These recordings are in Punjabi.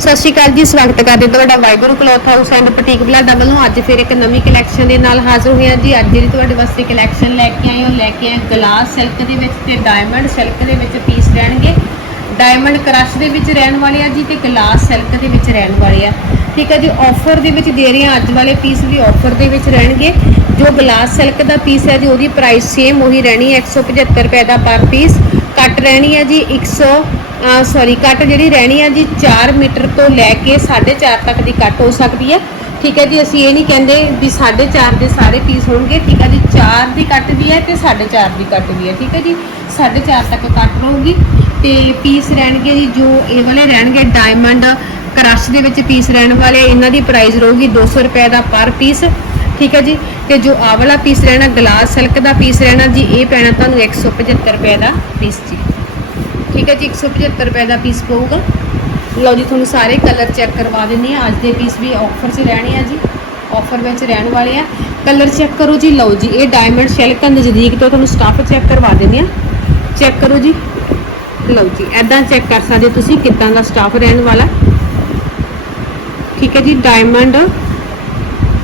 ਸਤਿ ਸ਼੍ਰੀ ਅਕਾਲ ਜੀ, ਸਵਾਗਤ ਕਰਦੇ ਤੁਹਾਡਾ Waheguru cloth house and boutique Balada ਵੱਲੋਂ ਅੱਜ ਫਿਰ ਇੱਕ ਨਵੀਂ ਕਲੈਕਸ਼ਨ ਦੇ ਨਾਲ ਹਾਜ਼ਰ ਹੋਏ ਹਾਂ ਜੀ। ਅੱਜ ਜਿਹੜੀ ਤੁਹਾਡੇ ਵਾਸਤੇ ਕਲੈਕਸ਼ਨ ਲੈ ਕੇ ਆਏ ਹਾਂ ਲੈ ਕੇ ਆਏ ਗਲਾਸ ਸਿਲਕ ਦੇ ਵਿੱਚ ਤੇ ਡਾਇਮੰਡ ਸਿਲਕ ਦੇ ਵਿੱਚ ਪੀਸ ਰਹਿਣਗੇ। ਡਾਇਮੰਡ ਕ੍ਰਸ਼ ਦੇ ਵਿੱਚ ਰਹਿਣ ਵਾਲੇ ਆ ਜੀ ਤੇ ਗਲਾਸ ਸਿਲਕ ਦੇ ਵਿੱਚ ਰਹਿਣ ਵਾਲੇ ਆ। ਠੀਕ ਹੈ ਜੀ ਆਫਰ ਦੇ ਵਿੱਚ ਦੇ ਰਹੇ ਹਾਂ। ਅੱਜ ਵਾਲੇ ਪੀਸ ਵੀ ਆਫਰ ਦੇ ਵਿੱਚ ਰਹਿਣਗੇ। ਜੋ ਗਲਾਸ ਸਿਲਕ ਦਾ ਪੀਸ ਹੈ ਜੀ, ਉਹਦੀ ਪ੍ਰਾਈਸ ਸੇਮ ਉਹੀ ਰਹਿਣੀ ਹੈ। 175 ਰੁਪਏ ਦਾ ਪਰ ਪੀਸ ਕੱਟ ਰਹਿਣੀ ਹੈ ਜੀ 100 ਸੌਰੀ ਕੱਟ ਜਿਹੜੀ ਰਹਿਣੀ ਆ ਜੀ 4 ਮੀਟਰ ਤੋਂ ਲੈ ਕੇ 4.5 ਤੱਕ ਦੀ ਕੱਟ ਹੋ ਸਕਦੀ ਹੈ ਠੀਕ ਹੈ ਜੀ, ਅਸੀਂ ਇਹ ਨਹੀਂ ਕਹਿੰਦੇ ਵੀ 4.5 ਦੇ ਸਾਰੇ ਪੀਸ ਹੋਣਗੇ। ਠੀਕ ਹੈ ਜੀ 4 ਦੀ ਕੱਟ ਵੀ ਹੈ ਤੇ 4.5 ਦੀ ਕੱਟ ਵੀ ਹੈ ਠੀਕ ਹੈ ਜੀ 4.5 ਤੱਕ ਕੱਟ ਰਹੂਗੀ। ਤੇ ਪੀਸ ਰਹਿਣਗੇ ਜੀ, ਜੋ ਇਹ ਵਾਲੇ ਰਹਿਣਗੇ ਡਾਇਮੰਡ ਕ੍ਰਸ਼ ਦੇ ਵਿੱਚ ਪੀਸ ਰਹਿਣ ਵਾਲੇ, ਇਹਨਾਂ ਦੀ ਪ੍ਰਾਈਸ ਰਹੂਗੀ 200 ਰੁਪਏ ਦਾ ਪਰ ਪੀਸ ਠੀਕ ਹੈ ਜੀ, ਤੇ ਜੋ ਆਹ ਵਾਲਾ ਪੀਸ ਰਹਿਣਾ ਗਲਾਸ ਸਿਲਕ ਦਾ ਪੀਸ ਰਹਿਣਾ ਜੀ, ਇਹ ਪੈਣਾ ਤੁਹਾਨੂੰ 175 ਰੁਪਏ ਦਾ ਪੀਸ ਜੀ। ਠੀਕ ਹੈ ਜੀ 175 ਰੁਪਏ ਦਾ ਪੀਸ ਪਊਗਾ। ਲਓ ਜੀ, ਤੁਹਾਨੂੰ ਸਾਰੇ ਕਲਰ ਚੈੱਕ ਕਰਵਾ ਦਿੰਦੇ ਆ ਅੱਜ ਦੇ ਪੀਸ ਵੀ ਆਫਰ 'ਚ ਰਹਿਣੇ ਆ ਜੀ। ਆਫਰ ਵਿੱਚ ਰਹਿਣ ਵਾਲੇ ਆ। ਕਲਰ ਚੈੱਕ ਕਰੋ ਜੀ। ਲਓ ਜੀ, ਇਹ ਡਾਇਮੰਡ ਸ਼ੈਲਕ ਦਾ ਨਜ਼ਦੀਕ ਤੋਂ ਤੁਹਾਨੂੰ ਸਟੱਫ ਚੈੱਕ ਕਰਵਾ ਦਿੰਦੇ ਆ ਚੈੱਕ ਕਰੋ ਜੀ। ਲਓ ਜੀ ਐਦਾਂ ਚੈੱਕ ਕਰ ਸਕਦੇ ਹੋ ਤੁਸੀਂ ਕਿੱਦਾਂ ਦਾ ਸਟਾਫ ਰਹਿਣ ਵਾਲਾ। ਠੀਕ ਹੈ ਜੀ ਡਾਇਮੰਡ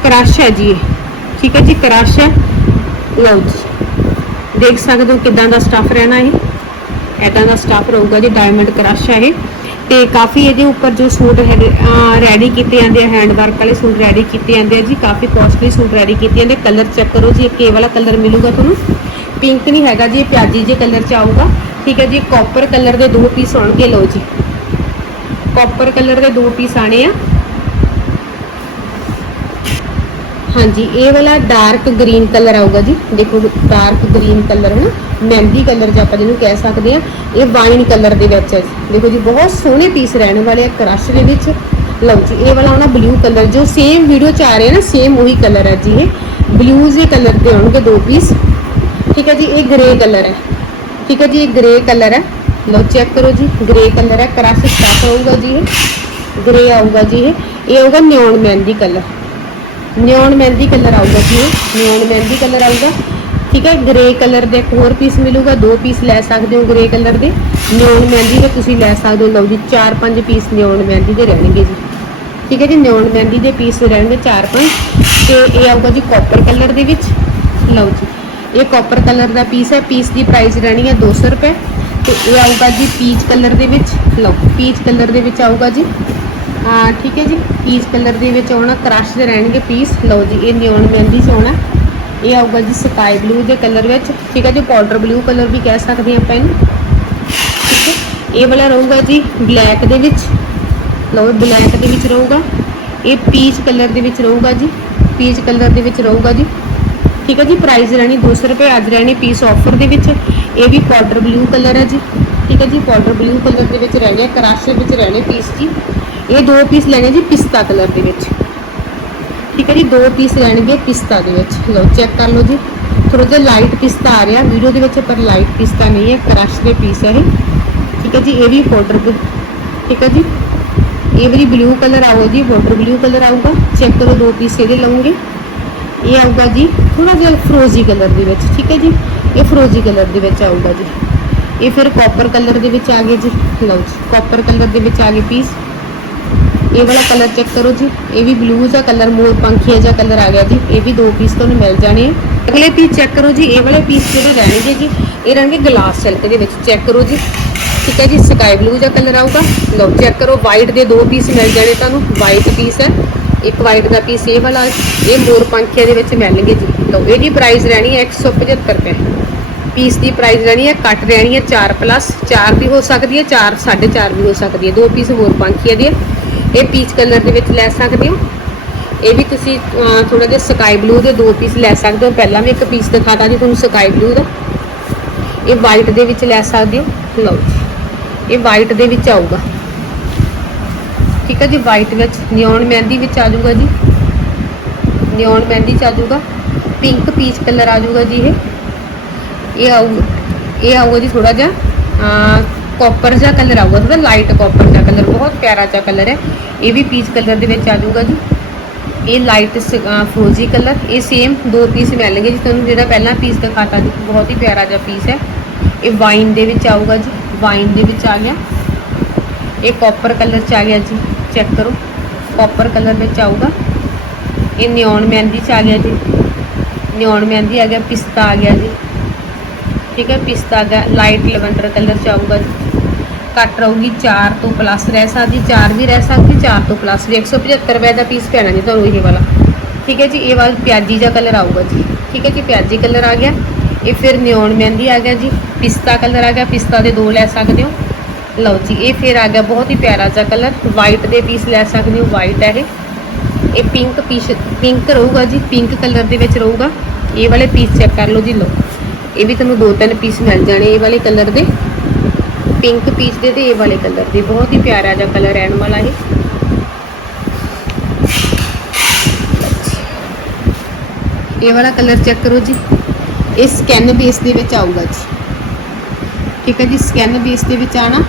ਕ੍ਰਸ਼ ਹੈ ਜੀ ਇਹ। ਠੀਕ ਹੈ ਜੀ ਕ੍ਰਸ਼ ਹੈ। ਲਓ ਜੀ, ਦੇਖ ਸਕਦੇ ਹੋ ਕਿੱਦਾਂ ਦਾ ਸਟੱਫ ਰਹਿਣਾ ਇਹ। ਐਦਾਂ ਦਾ ਸਟਾਫ ਰਹੂਗਾ ਜੀ ਡਾਇਮੰਡ ਕ੍ਰਸ਼ ਹੈ ਇਹ। ਤੇ ਕਾਫੀ ਇਹਦੇ ਉੱਪਰ ਜੋ ਸੂਟ ਰੈਡੀ ਕੀਤੇ ਜਾਂਦੇ ਆ ਹੈਂਡ ਵਰਕ ਵਾਲੇ ਸੂਟ ਰੈਡੀ ਕੀਤੇ ਜਾਂਦੇ ਆ ਜੀ, ਕਾਫੀ ਕੋਸਟਲੀ ਸੂਟ ਰੈਡੀ ਕੀਤੇ ਜਾਂਦੇ ਕਲਰ ਚੈੱਕ ਕਰੋ ਜੀ, ਇਹ ਵਾਲਾ ਕਲਰ ਮਿਲੂਗਾ ਤੁਹਾਨੂੰ। ਪਿੰਕ ਨਹੀਂ ਹੈਗਾ ਜੀ, ਇਹ ਪਿਆਜੀ ਜੇ ਕਲਰ ਚ ਆਊਗਾ। ਠੀਕ ਹੈ ਜੀ ਕਾਪਰ ਕਲਰ ਦੇ ਦੋ ਪੀਸ ਆਉਣਗੇ, ਲਓ ਜੀ। ਕਾਪਰ ਕਲਰ ਦੇ ਦੋ ਪੀਸ ਆਣੇ ਆ। ਹਾਂਜੀ, ਇਹ ਵਾਲਾ ਡਾਰਕ ਗ੍ਰੀਨ ਕਲਰ ਆਊਗਾ ਜੀ। ਦੇਖੋ ਡਾਰਕ ਗ੍ਰੀਨ ਕਲਰ ਹੈ ਨਾ ਮਹਿੰਦੀ ਕਲਰ ਜਿਹਾ ਆਪਾਂ ਜਿਹਨੂੰ ਕਹਿ ਸਕਦੇ ਆ ਇਹ ਵਾਈਨ ਕਲਰ ਦੇ ਵਿੱਚ ਹੈ ਜੀ। ਦੇਖੋ ਜੀ, ਬਹੁਤ ਸੋਹਣੇ ਪੀਸ ਰਹਿਣ ਵਾਲੇ ਆ ਕ੍ਰਸ਼ ਦੇ ਵਿੱਚ। ਲਓ ਜੀ, ਇਹ ਵਾਲਾ ਆਉਣਾ ਬਲੂ ਕਲਰ ਜੋ ਸੇਮ ਵੀਡੀਓ ਚ ਆ ਰਿਹਾ ਨਾ ਸੇਮ ਉਹੀ ਕਲਰ ਹੈ ਜੀ ਇਹ। ਬਲੂਜ਼ ਦੇ ਕਲਰ ਦੇ ਆਉਣਗੇ ਦੋ ਪੀਸ ਠੀਕ ਹੈ ਜੀ, ਇਹ ਗ੍ਰੇ ਕਲਰ ਹੈ। ਠੀਕ ਹੈ ਜੀ, ਇਹ ਗ੍ਰੇ ਕਲਰ ਹੈ। ਲਓ ਚੈੱਕ ਕਰੋ ਜੀ ਗ੍ਰੇ ਕਲਰ ਹੈ ਕ੍ਰਸ਼ ਸਟਾਫ ਆਊਗਾ ਜੀ ਇਹ। ਗ੍ਰੇ ਆਊਗਾ ਜੀ ਇਹ। ਇਹ ਆਊਗਾ neon mehndi colour neon mehndi colour ਆਊਗਾ ਜੀ ਇਹ। ਨਿਓਨ ਮਹਿੰਦੀ ਕਲਰ ਆਊਗਾ। ਠੀਕ ਹੈ ਗ੍ਰੇ ਕਲਰ ਦੇ ਇੱਕ ਹੋਰ ਪੀਸ ਮਿਲੂਗਾ, ਦੋ ਪੀਸ ਲੈ ਸਕਦੇ ਹੋ ਗ੍ਰੇ ਕਲਰ ਦੇ। ਨਿਓਨ ਮਹਿੰਦੀ ਦੇ ਤੁਸੀਂ ਲੈ ਸਕਦੇ ਹੋ। ਲਓ ਜੀ 4-5 ਪੀਸ ਨਿਓਨ ਮਹਿੰਦੀ ਦੇ ਰਹਿਣਗੇ ਜੀ। ਠੀਕ ਹੈ ਜੀ, ਨਿਓਨ ਮਹਿੰਦੀ ਦੇ ਪੀਸ ਰਹਿਣਗੇ 4-5 ਤੇ ਇਹ ਆਊਗਾ ਜੀ ਕਾਪਰ ਕਲਰ ਦੇ ਵਿੱਚ। ਲਓ ਜੀ, ਇਹ ਕਾਪਰ ਕਲਰ ਦਾ ਪੀਸ ਹੈ। ਪੀਸ ਦੀ ਪ੍ਰਾਈਸ ਰਹਿਣੀ ਹੈ 200 ਰੁਪਏ। ਤੇ ਇਹ ਆਊਗਾ ਜੀ ਪੀਚ ਕਲਰ ਦੇ ਵਿੱਚ। ਲਓ ਪੀਚ ਕਲਰ ਦੇ ਵਿੱਚ ਆਊਗਾ ਜੀ। ਠੀਕ ਹੈ ਜੀ। ਪੀਚ ਕਲਰ ਦੇ ਵਿੱਚ ਆਉਣਾ ਕ੍ਰਸ਼ ਦੇ ਰਹਿਣਗੇ ਪੀਸ ਲਓ ਜੀ, ਇਹ ਨਿਓਨ ਮਹਿੰਦੀ ਚ ਆਉਣਾ। ਇਹ ਆਊਗਾ ਜੀ ਸਕਾਈ ਬਲੂ ਦੇ ਕਲਰ ਵਿੱਚ। ਠੀਕ ਹੈ ਜੀ ਪਾਊਡਰ ਬਲੂ ਕਲਰ ਵੀ ਕਹਿ ਸਕਦੇ ਆਪਾਂ ਇਹਨੂੰ। ਠੀਕ ਹੈ, ਇਹ ਵਾਲਾ ਰਹੂਗਾ ਜੀ ਬਲੈਕ ਦੇ ਵਿੱਚ। ਲਓ ਬਲੈਕ ਦੇ ਵਿੱਚ ਰਹੂਗਾ। ਇਹ ਪੀਚ ਕਲਰ ਦੇ ਵਿੱਚ ਰਹੂਗਾ ਜੀ। ਪੀਚ ਕਲਰ ਦੇ ਵਿੱਚ ਰਹੂਗਾ ਜੀ। ਠੀਕ ਹੈ ਜੀ ਪ੍ਰਾਈਸ ਰਹਿਣੀ 200 ਰੁਪਏ, ਅੱਜ ਰਹਿਣੀ ਪੀਸ ਆਫਰ ਦੇ ਵਿੱਚ। ਇਹ ਵੀ ਪਾਊਡਰ ਬਲੂ ਕਲਰ ਹੈ ਜੀ। ਠੀਕ ਹੈ ਜੀ ਪਾਊਡਰ ਬਲੂ ਕਲਰ ਦੇ ਵਿੱਚ ਰਹਿ ਗਿਆ ਕ੍ਰਸ਼ ਦੇ ਵਿੱਚ ਰਹਿਣੇ ਪੀਸ ਜੀ। ਇਹ ਦੋ ਪੀਸ ਲੈਣੇ ਜੀ ਪਿਸਤਾ ਕਲਰ ਦੇ ਵਿੱਚ ਠੀਕ ਹੈ ਜੀ ਦੋ ਪੀਸ ਲੈਣਗੇ ਪਿਸਤਾ ਦੇ ਵਿੱਚ ਲਓ ਚੈੱਕ ਕਰ ਲਓ ਜੀ ਥੋੜਾ ਜਿਹਾ ਲਾਈਟ ਪਿਸਤਾ ਆ ਰਿਹਾ ਵੀਡੀਓ ਦੇ ਵਿੱਚ ਪਰ ਲਾਈਟ ਪਿਸਤਾ ਨਹੀਂ ਹੈ ਕ੍ਰਸ਼ ਦੇ ਪੀਸ ਹੈ ਇਹ ਠੀਕ ਹੈ ਜੀ ਇਹ ਵੀ ਪਾਊਡਰ ਠੀਕ ਹੈ ਜੀ ਇਹ ਵੀ ਬਲੂ ਕਲਰ ਆਊਗਾ ਜੀ ਪਾਊਡਰ ਬਲੂ ਕਲਰ ਆਊਗਾ ਚੈੱਕ ਕਰੋ ਦੋ ਪੀਸ ਇਹਦੇ ਲਵਾਂਗੇ ਇਹ ਆਊਗਾ ਜੀ ਥੋੜਾ ਜਿਹਾ ਫਰੋਜ਼ੀ ਕਲਰ ਦੇ ਵਿੱਚ ਠੀਕ ਹੈ ਜੀ ਇਹ ਫਰੋਜ਼ੀ ਕਲਰ ਦੇ ਵਿੱਚ ਆਊਗਾ ਜੀ ਇਹ ਫਿਰ ਕਾਪਰ ਕਲਰ ਦੇ ਵਿੱਚ ਆ ਗਏ ਜੀ ਲਓ ਇਹ ਵਾਲਾ ਕਲਰ ਚੈੱਕ ਕਰੋ ਜੀ। ਇਹ ਵੀ ਬਲੂ ਦਾ ਕਲਰ ਮੋਰ ਪੰਖੀਆ ਜਿਹਾ ਕਲਰ ਆ ਗਿਆ ਜੀ। ਇਹ ਵੀ ਦੋ ਪੀਸ ਤੁਹਾਨੂੰ ਮਿਲ ਜਾਣੇ ਆ। ਅਗਲੇ ਪੀਸ ਚੈੱਕ ਕਰੋ ਜੀ। ਇਹ ਵਾਲੇ ਪੀਸ ਜਿਹੜੇ ਰਹਿਣਗੇ ਜੀ, ਇਹ ਰਹਿਣਗੇ ਗਲਾਸ ਸਿਲਕ ਦੇ ਵਿੱਚ ਚੈੱਕ ਕਰੋ ਜੀ। ਠੀਕ ਹੈ ਜੀ ਸਕਾਈ ਬਲੂ ਦਾ ਕਲਰ ਆਊਗਾ। ਲਓ ਚੈੱਕ ਕਰੋ। ਵਾਈਟ ਦੇ ਦੋ ਪੀਸ ਮਿਲ ਜਾਣੇ ਤੁਹਾਨੂੰ। ਵਾਈਟ ਪੀਸ ਹੈ। ਇੱਕ ਵਾਈਟ ਦਾ ਪੀਸ ਇਹ ਵਾਲਾ ਇਹ ਮੋਰ ਪੰਖੀਆ ਦੇ ਵਿੱਚ ਮਿਲਣਗੇ ਜੀ। ਲਓ ਇਹਦੀ ਪ੍ਰਾਈਸ ਰਹਿਣੀ ਹੈ 175 ਰੁਪਏ। ਪੀਸ ਦੀ ਪ੍ਰਾਈਸ ਰਹਿਣੀ ਹੈ ਕੱਟ ਰਹਿਣੀ ਹੈ 4 ਪਲੱਸ 4 ਵੀ ਹੋ ਸਕਦੀ ਹੈ 4 4.5 ਵੀ ਹੋ ਸਕਦੀ ਹੈ। ਦੋ ਪੀਸ ਹੋਰ ਪੰਖੀਆ ਦੇ। ਇਹ ਪੀਚ ਕਲਰ ਦੇ ਵਿੱਚ ਲੈ ਸਕਦੇ ਹੋ। ਇਹ ਵੀ ਤੁਸੀਂ ਥੋੜਾ ਜਿਹਾ ਸਕਾਈ ਬਲੂ ਦੇ ਦੋ ਪੀਸ ਲੈ ਸਕਦੇ ਹੋ। ਪਹਿਲਾਂ ਵੀ ਇੱਕ ਪੀਸ ਦਿਖਾਤਾ ਜੀ ਤੁਹਾਨੂੰ ਸਕਾਈ ਬਲੂ ਦਾ। ਇਹ ਵਾਈਟ ਦੇ ਵਿੱਚ ਲੈ ਸਕਦੇ ਹੋ। ਲਓ ਜੀ, ਇਹ ਵਾਈਟ ਦੇ ਵਿੱਚ ਆਊਗਾ। ਠੀਕ ਹੈ ਜੀ ਵਾਈਟ ਵਿੱਚ ਨਿਓਨ ਮਹਿੰਦੀ ਵਿੱਚ ਆ ਜਾਊਗਾ ਜੀ। ਨਿਓਨ ਮਹਿੰਦੀ ਚ ਆ ਜਾਊਗਾ। ਪਿੰਕ ਪੀਚ ਕਲਰ ਆ ਜਾਊਗਾ ਜੀ ਇਹ। ਇਹ ਆਊ, ਇਹ ਆਊਗਾ ਜੀ ਥੋੜਾ ਜਿਹਾ ਕਾਪਰ ਜਿਹਾ ਕਲਰ ਆਊਗਾ ਥੋੜਾ ਲਾਈਟ ਕਾਪਰ ਜਿਹਾ ਕਲਰ ਬਹੁਤ ਪਿਆਰਾ ਜਿਹਾ ਕਲਰ ਹੈ। ਇਹ ਵੀ ਪੀਚ ਕਲਰ ਦੇ ਵਿੱਚ ਆ ਜਾਊਗਾ ਜੀ। ਇਹ ਲਾਈਟ ਫਰੋਜ਼ੀ ਕਲਰ ਇਹ ਸੇਮ ਦੋ ਪੀਸ ਮਿਲਣਗੇ ਜੀ ਤੁਹਾਨੂੰ, ਜਿਹੜਾ ਪਹਿਲਾਂ ਪੀਸ ਦਿਖਾਤਾ ਜੀ, ਬਹੁਤ ਹੀ ਪਿਆਰਾ ਜਿਹਾ ਪੀਸ ਹੈ। ਇਹ ਵਾਈਨ ਦੇ ਵਿੱਚ ਆਊਗਾ ਜੀ ਵਾਈਨ ਦੇ ਵਿੱਚ ਆ ਗਿਆ। ਇਹ ਕਾਪਰ ਕਲਰ ਚ ਆ ਗਿਆ ਜੀ ਚੈੱਕ ਕਰੋ। ਕਾਪਰ ਕਲਰ ਵਿੱਚ ਆਊਗਾ। ਇਹ ਨਿਓਨ ਮਹਿੰਦੀ ਚ ਆ ਗਿਆ ਜੀ। ਨਿਓਨ ਮਹਿੰਦੀ ਆ ਗਿਆ, ਪਿਸਤਾ ਆ ਗਿਆ ਜੀ। ਠੀਕ ਹੈ, ਪਿਸਤਾ ਆ ਗਿਆ ਲਾਈਟ ਲਵੈਂਡਰ ਕਲਰ ਚ ਆਊਗਾ ਜੀ। ਘੱਟ ਰਹੂਗੀ 4 ਤੋਂ ਪਲੱਸ ਰਹਿ ਸਕਦੀ 4 ਵੀ ਰਹਿ ਸਕਦੀ 4 ਤੋਂ ਪਲੱਸ ਵੀ। 175 ਰੁਪਏ ਦਾ ਪੀਸ ਪੈਣਾ ਜੀ, ਤੁਹਾਨੂੰ ਇਹ ਵਾਲਾ। ਠੀਕ ਹੈ ਜੀ, ਇਹ ਵਾਲਾ ਪਿਆਜੀ ਜਿਹਾ ਕਲਰ ਆਊਗਾ ਜੀ। ਠੀਕ ਹੈ ਜੀ, ਪਿਆਜੀ ਕਲਰ ਆ ਗਿਆ। ਇਹ ਫਿਰ ਨਿਓਨ ਮਹਿੰਦੀ ਆ ਗਿਆ ਜੀ। ਪਿਸਤਾ ਕਲਰ ਆ ਗਿਆ, ਪਿਸਤਾ ਦੇ ਦੋ ਲੈ ਸਕਦੇ ਹੋ। ਲਓ ਜੀ, ਇਹ ਫਿਰ ਆ ਗਿਆ ਬਹੁਤ ਹੀ ਪਿਆਰਾ ਜਿਹਾ ਕਲਰ ਵਾਈਟ ਦੇ ਪੀਸ ਲੈ ਸਕਦੇ ਹੋ ਵਾਈਟ ਹੈ ਇਹ। ਇਹ ਪਿੰਕ ਪੀਸ ਪਿੰਕ ਰਹੂਗਾ ਜੀ ਪਿੰਕ ਕਲਰ ਦੇ ਵਿੱਚ ਰਹੂਗਾ। ਇਹ ਵਾਲੇ ਪੀਸ ਚੈੱਕ ਕਰ ਲਓ ਜੀ, ਲਓ। ਇਹ ਵੀ ਤੁਹਾਨੂੰ ਦੋ ਤਿੰਨ ਪੀਸ ਮਿਲ ਜਾਣੇ ਇਹ ਵਾਲੇ ਕਲਰ ਦੇ। ਪਿੰਕ ਪੀਸ ਦੇ ਤੇ ਇਹ ਵਾਲੇ ਕਲਰ ਦੇ। ਬਹੁਤ ਹੀ ਪਿਆਰਾ ਜਿਹਾ ਕਲਰ ਰਹਿਣ ਵਾਲਾ ਇਹ। ਇਹ ਵਾਲਾ ਕਲਰ ਚੈੱਕ ਕਰੋ ਜੀ। ਇਹ ਸਕੈਨ ਬੇਸ ਦੇ ਵਿੱਚ ਆਊਗਾ ਜੀ। ਠੀਕ ਹੈ ਜੀ ਸਕੈਨ ਬੇਸ ਦੇ ਵਿੱਚ ਆਣਾ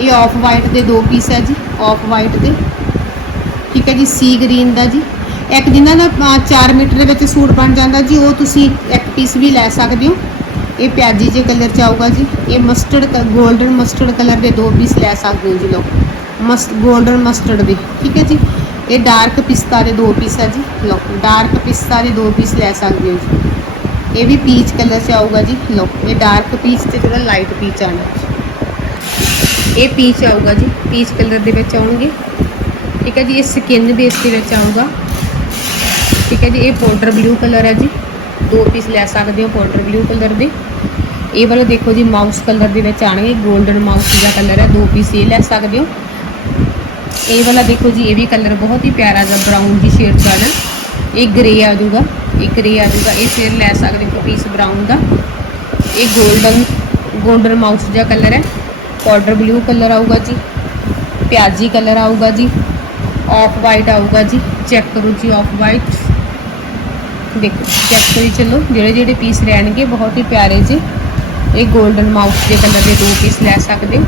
ਇਹ ਆਫ ਵਾਈਟ ਦੇ ਦੋ ਪੀਸ ਹੈ ਜੀ ਆਫ ਵਾਈਟ ਦੇ। ਠੀਕ ਹੈ ਜੀ ਸੀ ਗ੍ਰੀਨ ਦਾ ਜੀ। ਇੱਕ ਜਿਨ੍ਹਾਂ ਦਾ 4 ਮੀਟਰ ਦੇ ਵਿੱਚ ਸੂਟ ਬਣ ਜਾਂਦਾ ਜੀ, ਉਹ ਤੁਸੀਂ ਇੱਕ ਪੀਸ ਵੀ ਲੈ ਸਕਦੇ ਹੋ। ਇਹ ਪਿਆਜੀ ਜੇ ਕਲਰ ਚ ਆਊਗਾ ਜੀ, ਇਹ ਮਸਟਰਡ 골ਡਨ ਮਸਟਰਡ ਕਲਰ ਦੇ ਦੋ ਪੀਸ ਲੈ ਸਕਦੇ ਹੋ ਜੀ ਲਓ ਮਸਟ 골ਡਨ ਮਸਟਰਡ ਦੇ, ਠੀਕ ਹੈ ਜੀ? ਇਹ ਡਾਰਕ ਪਿਸਤਾ ਦੇ ਦੋ ਪੀਸ ਹੈ ਜੀ ਲਓ ਡਾਰਕ ਪਿਸਤਾ ਦੇ ਦੋ ਪੀਸ ਲੈ ਸਕਦੇ ਹੋ ਜੀ। ਇਹ ਵੀ ਪੀਚ ਕਲਰ ਚ ਆਊਗਾ ਜੀ ਲਓ ਇਹ ਡਾਰਕ ਪੀਚ ਤੇ ਜਿਹੜਾ ਲਾਈਟ ਪੀਚ ਆਣਾ ਇਹ ਪੀਚ ਆਊਗਾ ਜੀ ਪੀਚ ਕਲਰ ਦੇ ਵਿੱਚ ਆਉਣਗੇ। ਠੀਕ ਹੈ ਜੀ, ਇਹ ਸਕਿਨ ਬੇਸ ਦੇ ਵਿੱਚ ਆਊਗਾ। ਠੀਕ ਹੈ ਜੀ, ਇਹ ਪਾਊਡਰ ਬਲੂ ਕਲਰ ਹੈ ਜੀ। दो पीस ले सकते हो पोल्डर ब्लू कलर के ये वाले देखो जी माउस कलर के आने गोल्डन माउस का कलर है दो पीस ये लै सकते हो ये वाला देखो जी ये कलर बहुत ही प्यारा जहाँ ब्राउन की शेड का ना एक ग्रे आजगा एक ग्रे आजगा यह शेड लै सकते हो पीस ब्राउन का एक गोल्डन गोल्डन माउस जहा कलर है पाउडर ब्लू कलर आऊगा जी प्याजी कलर आऊगा जी ऑफ़ वाइट आऊगा जी चेक करो जी ऑफ़ वाइट ਦੇਖੋ ਚੈੱਕ ਕਰੀ ਚੱਲੋ ਜਿਹੜੇ ਜਿਹੜੇ ਪੀਸ ਰਹਿਣਗੇ ਬਹੁਤ ਹੀ ਪਿਆਰੇ ਜੀ ਇਹ 골ਡਨ ਮਾਊਸ ਦੇ ਕਲਰ ਦੇ ਦੋ ਪੀਸ ਲੈ ਸਕਦੇ ਹੋ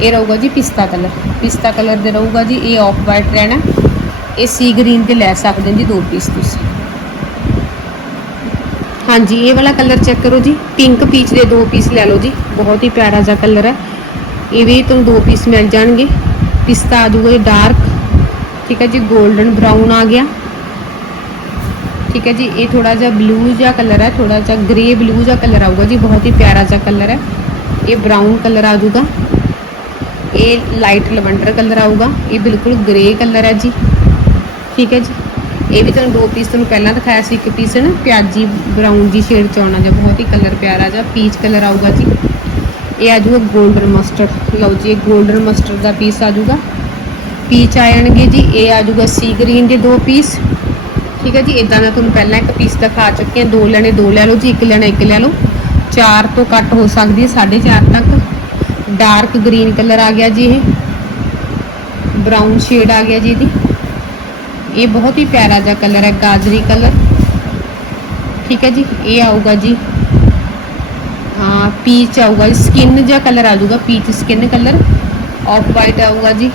ਇਹ ਰਹੂਗਾ ਜੀ ਪਿਸਤਾ ਕਲਰ ਪਿਸਤਾ ਕਲਰ ਦੇ ਰਹੂਗਾ ਜੀ ਇਹ ਆਫ ਵਾਈਟ ਰਹਿਣਾ ਇਹ ਸੀ ਗ੍ਰੀਨ ਦੇ ਲੈ ਸਕਦੇ ਹੋ ਜੀ ਦੋ ਪੀਸ ਤੁਸੀਂ ਹਾਂਜੀ ਇਹ ਵਾਲਾ ਕਲਰ ਚੈੱਕ ਕਰੋ ਜੀ ਪਿੰਕ ਪੀਚ ਦੇ ਦੋ ਪੀਸ ਲੈ ਲਓ ਜੀ ਬਹੁਤ ਹੀ ਪਿਆਰਾ ਜਿਹਾ ਕਲਰ ਹੈ ਇਹ ਵੀ ਤੁਹਾਨੂੰ ਦੋ ਪੀਸ ਮਿਲ ਜਾਣਗੇ ਪਿਸਤਾ ਆ ਜਾਊਗਾ ਡਾਰਕ ਠੀਕ ਹੈ ਜੀ 골ਡਨ ਬਰਾਊਨ ਆ ਗਿਆ ਠੀਕ ਹੈ ਜੀ, ਇਹ ਥੋੜਾ ਜਿਹਾ ਬਲੂ ਜਿਹਾ ਕਲਰ ਹੈ ਥੋੜਾ ਜਿਹਾ ਗ੍ਰੇ ਬਲੂ ਜਿਹਾ ਕਲਰ ਆਊਗਾ ਜੀ, ਬਹੁਤ ਹੀ ਪਿਆਰਾ ਜਿਹਾ ਕਲਰ ਹੈ। ਇਹ ਬਰਾਊਨ ਕਲਰ ਆ ਜਾਊਗਾ। ਇਹ ਲਾਈਟ ਲਵੈਂਡਰ ਕਲਰ ਆਊਗਾ। ਇਹ ਬਿਲਕੁਲ ਗ੍ਰੇ ਕਲਰ ਹੈ ਜੀ। ਠੀਕ ਹੈ ਜੀ। ਇਹ ਵੀ ਤੁਹਾਨੂੰ ਦੋ ਪੀਸ ਤੁਹਾਨੂੰ ਪਹਿਲਾਂ ਦਿਖਾਇਆ ਸੀ, ਇੱਕ ਪੀਸ ਨਾ ਪਿਆਜੀ ਬਰਾਊਨ ਜੀ ਸ਼ੇਡ ਚ ਆਉਣਾ ਜਾਂ ਬਹੁਤ ਹੀ ਕਲਰ ਪਿਆਰਾ ਜਿਹਾ ਪੀਚ ਕਲਰ ਆਊਗਾ ਜੀ। ਇਹ ਆ ਜਾਊਗਾ 골ਡਨ ਮਸਟਰਡ ਲਓ ਜੀ, ਇਹ 골ਡਨ ਮਸਟਰਡ ਦਾ ਪੀਸ ਆ ਜਾਊਗਾ। ਪੀਚ ਆ ਜਾਣਗੇ ਜੀ, ਇਹ ਆ ਜਾਊਗਾ ਸੀ ਗ੍ਰੀਨ ਦੇ ਦੋ ਪੀਸ ਠੀਕ ਹੈ ਜੀ ਇਦਾਂ ਦਾ ਤੁਹਾਨੂੰ ਪਹਿਲਾਂ ਇੱਕ ਪੀਸ ਦਿਖਾ ਚੁੱਕੇ ਹਾਂ। ਦੋ ਲੈਣੇ, ਦੋ ਲੈ ਲਓ ਜੀ, ਇੱਕ ਲੈਣਾ, ਇੱਕ ਲੈ ਲਓ। ਚਾਰ ਤੋਂ ਘੱਟ ਹੋ ਸਕਦੀ ਹੈ 4.5 ਤੱਕ। ਡਾਰਕ ਗ੍ਰੀਨ ਕਲਰ ਆ ਗਿਆ ਜੀ ਇਹ। ਬਰਾਊਨ ਸ਼ੇਡ ਆ ਗਿਆ ਜੀ ਇਹਦੀ। ਇਹ ਬਹੁਤ ਹੀ ਪਿਆਰਾ ਜਿਹਾ ਕਲਰ ਹੈ, ਗਾਜਰੀ ਕਲਰ ਠੀਕ ਹੈ ਜੀ, ਇਹ ਆਊਗਾ ਜੀ। ਹਾਂ ਪੀਚ ਆਊਗਾ ਸਕਿਨ ਜਿਹਾ ਕਲਰ ਆ ਜਾਊਗਾ peach skin colour off white ਆਊਗਾ ਜੀ।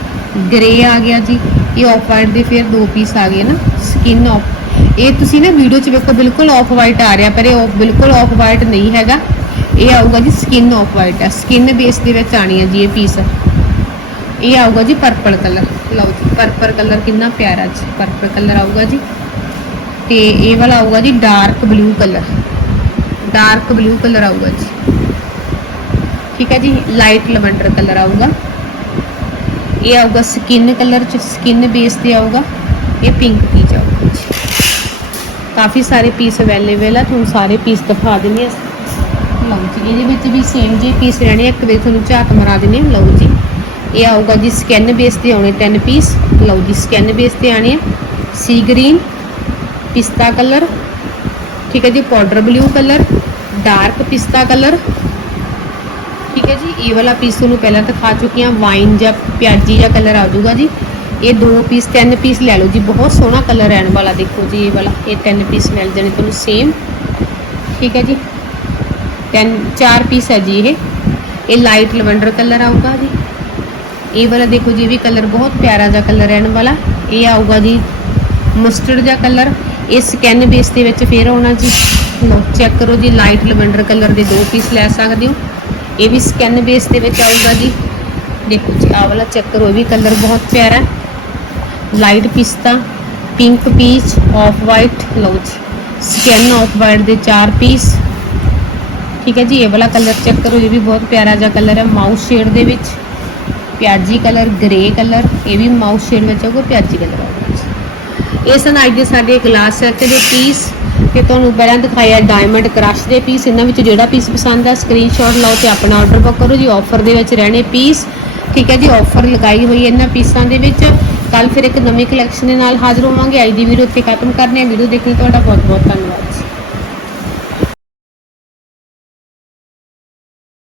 ਗ੍ਰੇ ਆ ਗਿਆ ਜੀ। ਇਹ ਆਫ ਵਾਈਟ ਦੇ ਫਿਰ ਦੋ ਪੀਸ ਆ ਗਏ ਨਾ ਸਕਿਨ ਆਫ ਇਹ ਤੁਸੀਂ ਨਾ ਵੀਡੀਓ 'ਚ ਵੇਖੋ, ਬਿਲਕੁਲ ਆਫ ਵਾਈਟ ਆ ਰਿਹਾ, ਪਰ ਇਹ ਬਿਲਕੁਲ ਆਫ ਵਾਈਟ ਨਹੀਂ ਹੈਗਾ। ਇਹ ਆਊਗਾ ਜੀ ਸਕਿਨ ਆਫ ਵਾਈਟ ਹੈ ਸਕਿਨ ਬੇਸ ਦੇ ਵਿੱਚ ਆਣੀ ਹੈ ਜੀ ਇਹ ਪੀਸ ਇਹ ਆਊਗਾ ਜੀ ਪਰਪਲ ਕਲਰ ਲਓ ਜੀ ਪਰਪਲ ਕਲਰ ਕਿੰਨਾ ਪਿਆਰਾ ਜੀ ਪਰਪਲ ਕਲਰ ਆਊਗਾ ਜੀ। ਤੇ ਇਹ ਵਾਲਾ ਆਊਗਾ ਜੀ dark blue colour dark blue colour ਆਊਗਾ ਜੀ। ਠੀਕ ਹੈ ਜੀ ਲਾਈਟ ਲਵੈਂਡਰ ਕਲਰ ਆਊਗਾ। ਇਹ ਆਊਗਾ ਸਕਿਨ ਕਲਰ ਚ ਸਕਿਨ ਬੇਸ ਤੇ ਆਊਗਾ। ਇਹ ਪਿੰਕ ਪੀਚ ਆਊਗਾ ਜੀ। ਕਾਫੀ ਸਾਰੇ ਪੀਸ ਅਵੇਲੇਬਲ ਆ ਤੁਹਾਨੂੰ ਸਾਰੇ ਪੀਸ ਦਿਖਾ ਦਿੰਦੀ ਹਾਂ ਲਓ ਜੀ ਇਹਦੇ ਵਿੱਚ ਵੀ ਸੇਮ ਜੇ ਪੀਸ ਰਹਿਣੇ ਆ, ਇੱਕ ਵਾਰ ਤੁਹਾਨੂੰ ਝਾਤ ਮਰਾ ਦਿੰਦੇ ਹਾਂ ਲਓ ਜੀ ਇਹ ਆਊਗਾ ਜੀ ਸਕਿਨ ਬੇਸ ਤੇ ਆਉਣੇ ਤਿੰਨ ਪੀਸ ਲਓ ਜੀ ਸਕਿਨ ਬੇਸ ਤੇ ਆਣੇ ਆ। ਸੀ ਗ੍ਰੀਨ ਪਿਸਤਾ ਕਲਰ ਠੀਕ ਹੈ ਜੀ ਪਾਊਡਰ ਬਲੂ ਕਲਰ ਡਾਰਕ ਪਿਸਤਾ ਕਲਰ ਠੀਕ ਹੈ ਜੀ ਇਹ ਵਾਲਾ ਪੀਸ ਤੁਹਾਨੂੰ ਪਹਿਲਾਂ ਦਿਖਾ ਚੁੱਕੀ ਹਾਂ। ਵਾਈਨ ਜਾਂ ਪਿਆਜੀ ਜਾਂ ਕਲਰ ਆ ਜਾਊਗਾ ਜੀ। ਇਹ ਦੋ ਪੀਸ ਤਿੰਨ ਪੀਸ ਲੈ ਲਓ ਜੀ। ਬਹੁਤ ਸੋਹਣਾ ਕਲਰ ਰਹਿਣ ਵਾਲਾ, ਦੇਖੋ ਜੀ ਇਹ ਵਾਲਾ। ਇਹ ਤਿੰਨ ਪੀਸ ਮਿਲ ਜਾਣੇ ਤੁਹਾਨੂੰ ਸੇਮ ਠੀਕ ਹੈ ਜੀ? ਤਿੰਨ, ਚਾਰ ਪੀਸ ਹੈ ਜੀ ਇਹ। ਇਹ ਲਾਈਟ ਲਵੈਂਡਰ ਕਲਰ ਆਊਗਾ ਜੀ। ਇਹ ਵਾਲਾ ਦੇਖੋ ਜੀ, ਇਹ ਵੀ ਕਲਰ ਬਹੁਤ ਪਿਆਰਾ ਜਿਹਾ ਕਲਰ ਰਹਿਣ ਵਾਲਾ। ਇਹ ਆਊਗਾ ਜੀ ਮਸਟਰਡ ਜਿਹਾ ਕਲਰ ਇਹ ਸਕੈਨ ਬੇਸ ਦੇ ਵਿੱਚ ਫੇਰ ਆਉਣਾ ਜੀ। ਲਓ ਚੈੱਕ ਕਰੋ ਜੀ ਲਾਈਟ ਲਵੈਂਡਰ ਕਲਰ ਦੇ ਦੋ ਪੀਸ ਲੈ ਸਕਦੇ ਹੋ। ਇਹ ਵੀ ਸਕੈਨ ਬੇਸ ਦੇ ਵਿੱਚ ਆਊਗਾ ਜੀ। ਦੇਖੋ ਜੀ, ਆਹ ਵਾਲਾ ਚੈੱਕ ਕਰੋ, ਇਹ ਵੀ ਕਲਰ ਬਹੁਤ ਪਿਆਰਾ। ਹੈ ਲਾਈਟ ਪਿਸਤਾ ਪਿੰਕ ਪੀਚ ਆਫ ਵਾਈਟ ਲਓ ਜੀ ਸਕਿਨ ਆਫ ਵਾਈਟ ਦੇ 4 ਪੀਸ ਠੀਕ ਹੈ ਜੀ, ਇਹ ਵਾਲਾ ਕਲਰ ਚੈੱਕ ਕਰੋ, ਇਹ ਵੀ ਬਹੁਤ ਪਿਆਰਾ ਜਿਹਾ ਕਲਰ ਹੈ ਮਾਊਸ ਸ਼ੇਡ ਦੇ ਵਿੱਚ। ਪਿਆਜੀ ਕਲਰ ਗ੍ਰੇ ਕਲਰ ਇਹ ਵੀ ਮਾਊਸ ਸ਼ੇਡ ਵਿੱਚ ਆਊਗਾ, ਪਿਆਜੀ ਕਲਰ ਆਊਗਾ। ਇਹ ਸਨ ਅੱਜ ਦੇ ਸਾਡੇ ਗਲਾਸ ਸੈੱਟ ਦੇ ਪੀਸ ਤੇ ਤੁਹਾਨੂੰ ਪਹਿਲਾਂ ਦਿਖਾਇਆ ਡਾਇਮੰਡ ਕ੍ਰਸ਼ ਦੇ ਪੀਸ ਇਹਨਾਂ ਵਿੱਚ ਜਿਹੜਾ ਪੀਸ ਪਸੰਦ ਆ ਸਕਰੀਨਸ਼ਾਟ ਲਓ ਤੇ ਆਪਣਾ ਆਰਡਰ ਬੁੱਕ ਕਰੋ ਜੀ ਆਫਰ ਦੇ ਵਿੱਚ ਰਹਿਣੇ ਪੀਸ ਠੀਕ ਹੈ ਜੀ ਆਫਰ ਲਗਾਈ ਹੋਈ ਹੈ ਇਹਨਾਂ ਪੀਸਾਂ ਦੇ ਵਿੱਚ। ਕੱਲ ਫਿਰ ਇੱਕ ਨਵੀਂ ਕਲੈਕਸ਼ਨ ਦੇ ਨਾਲ ਹਾਜ਼ਰ ਹੋਵਾਂਗੇ। ਅੱਜ ਦੀ ਵੀਡੀਓ ਇੱਥੇ ਖਤਮ ਕਰਨੇ ਆ। ਵੀਡੀਓ ਦੇਖਣ ਲਈ ਤੁਹਾਡਾ ਬਹੁਤ ਬਹੁਤ ਧੰਨਵਾਦ।